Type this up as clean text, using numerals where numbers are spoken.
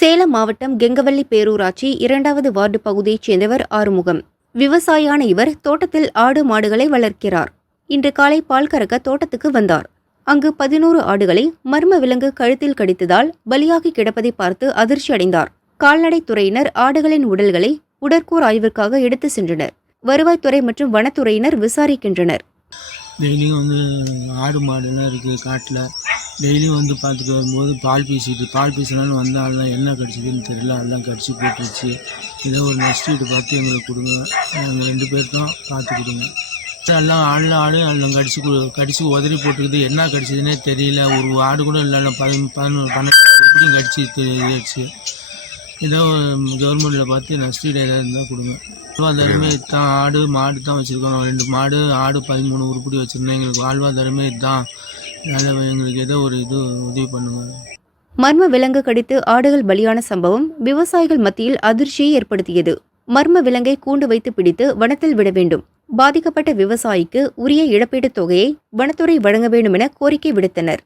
சேலம் மாவட்டம் கெங்கவல்லி பேரூராட்சி 2வது வார்டு பகுதியைச் சேர்ந்தவர் ஆறுமுகம். விவசாயியான இவர் தோட்டத்தில் ஆடு மாடுகளை வளர்க்கிறார். இன்று காலை பால் கறக்க தோட்டத்துக்கு வந்தார். அங்கு 11 ஆடுகளை மர்ம விலங்கு கழுத்தில் கடித்ததால் பலியாகி கிடப்பதை பார்த்து அதிர்ச்சி அடைந்தார். கால்நடைத்துறையினர் ஆடுகளின் உடல்களை உடற்கூர் ஆய்விற்காக எடுத்து சென்றனர். வருவாய்த்துறை மற்றும் வனத்துறையினர் விசாரிக்கின்றனர். டெய்லியும் ஆடு மாடுலாம் இருக்குது காட்டில். டெய்லியும் பார்த்துட்டு வரும்போது பால் பேசினாலும் ஆள்லாம் என்ன கடிச்சிதுன்னு தெரியல, எல்லாம் கடிச்சு போட்டுருச்சு. இதை ஒரு நஷ்டீடு பார்த்து எங்களுக்கு கொடுங்க. நாங்கள் 2 பேர் தான் பார்த்து கொடுங்க. எல்லாம் ஆடு எல்லாம் கடிச்சு உதறி போட்டுருக்குது. என்ன கடிச்சதுன்னே தெரியல. ஒரு ஆடு கூட இல்லை, 12 உருப்படியும் கடிச்சு. ஏதோ கவர்மெண்ட்டில் பார்த்து நஷ்டீடு ஏதாவது இருந்தால் கொடுங்க. வாழ்வாதாரமே இதுதான். ஆடு மாடு தான் வச்சுருக்கோம். 2 மாடு ஆடு 13 உருப்படி வச்சுருந்தோம். எங்களுக்கு வாழ்வாதாரமே இதுதான். அதனால் எங்களுக்கு ஏதோ ஒரு உதவி பண்ணுங்க. மர்ம விலங்கு கடித்து ஆடுகள் பலியான சம்பவம் விவசாயிகள் மத்தியில் அதிர்ச்சியை ஏற்படுத்தியது. மர்ம விலங்கை கூண்டு வைத்து பிடித்து வனத்தில் விட வேண்டும். பாதிக்கப்பட்ட விவசாயிக்கு உரிய இழப்பீட்டுத் தொகையை வனத்துறை வழங்க வேண்டும் என கோரிக்கை விடுத்தனர்.